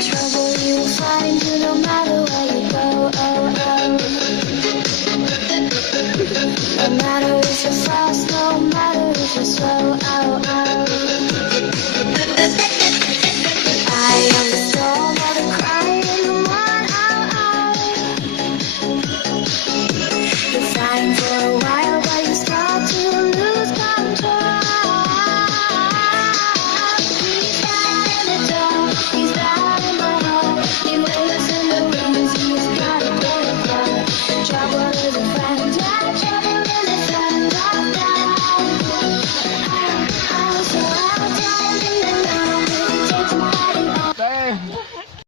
Trouble you'll find you no matter where you go. No matter if you're fast, no matter if you're slow.